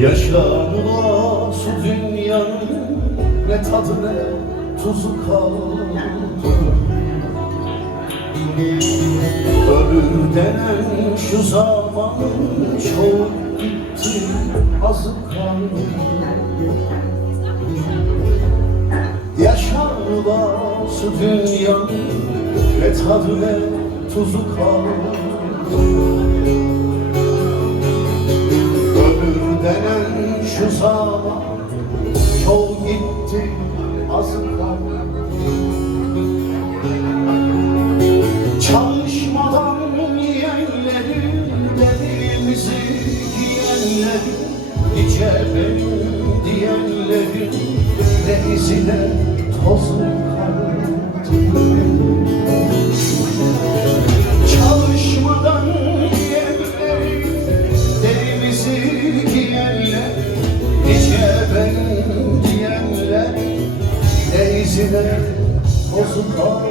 Yaşanılası dünyanın ne tadı ne tuzu kaldı. Ölür denen şu zamanın çok gitti, azı kaldı. Yaşanılası dünyanın ne tadı ne tuzu kaldı. Ömür denen şu zaman çok gitti, azı kaldı. Çalışmadan yiyenleri, dediğimizi giyenleri, nice benim diyenleri, ne izine tozu kaldı. Çalışmadan yiyenleri, derimizi giyenler, nice benim diyenler, ne izine tozu kaldı.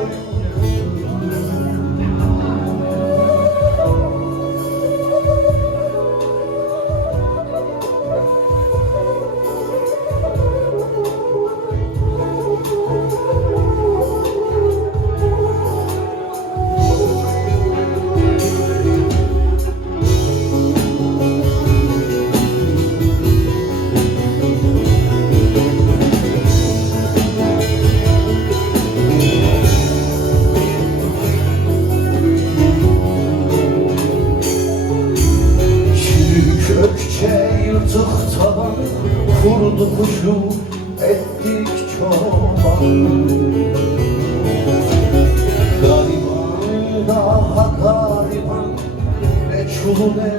Yırtık taban, kurdu kuşu ettik çoban. Gariban daha gariban, ne çulu ne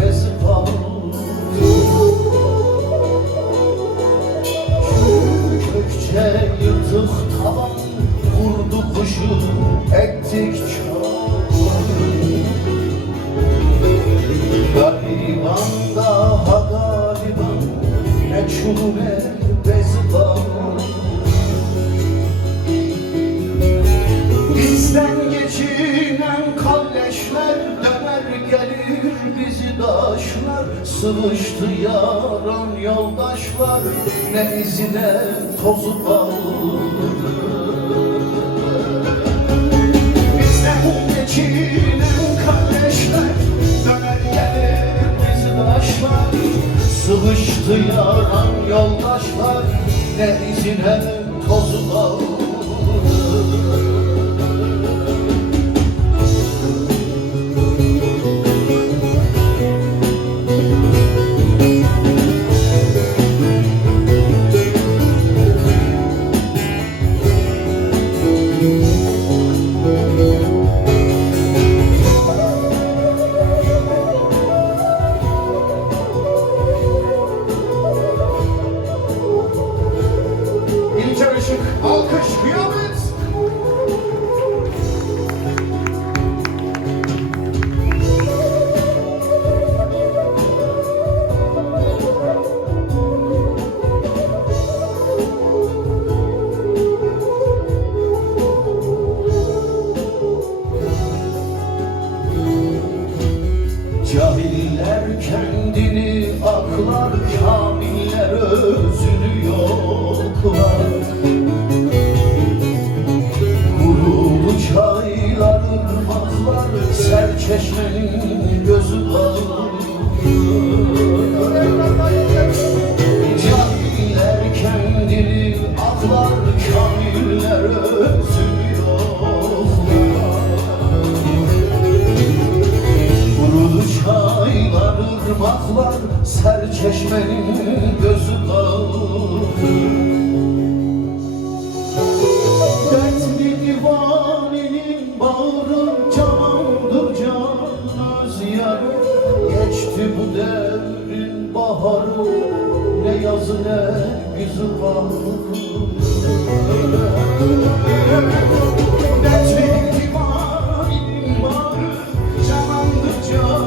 bezi kaldı. Kökçe yırtık taban, kurdu kuşu ettik çoban. Gariban daha gariban, ne çulu ne bezi kaldı. Bizden geçinen kalleşler döner gelir bizi daşlar. Sıvıştı yaran yoldaşlar, ne izine tozu kaldı. Bizden geçinen kalleşler döner gelir bizi daşlar. Sıvıştı yaran yoldaşlar, ne izine tozu kaldı. Alkış, kıyamet. Cahiller kendini aklar, kamiller özünü yoklar. Çaylar, ırmaklar, serçeşmenin gözü kaldı. Cahiller kendini aklar, kamiller özünü yoklar. Kurudu çaylar, ırmaklar, serçeşmenin gözü kaldı. Dertli divaninin bağrı canandır can özyarim. Geçti bu devrin baharı, ne yazı ne güzü kaldı. Dertli divaninin bağrı canandır can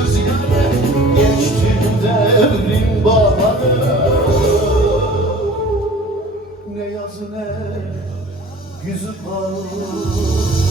özyarim. Geçti bu devrin baharı, ne yazı ne yüzü kaldı.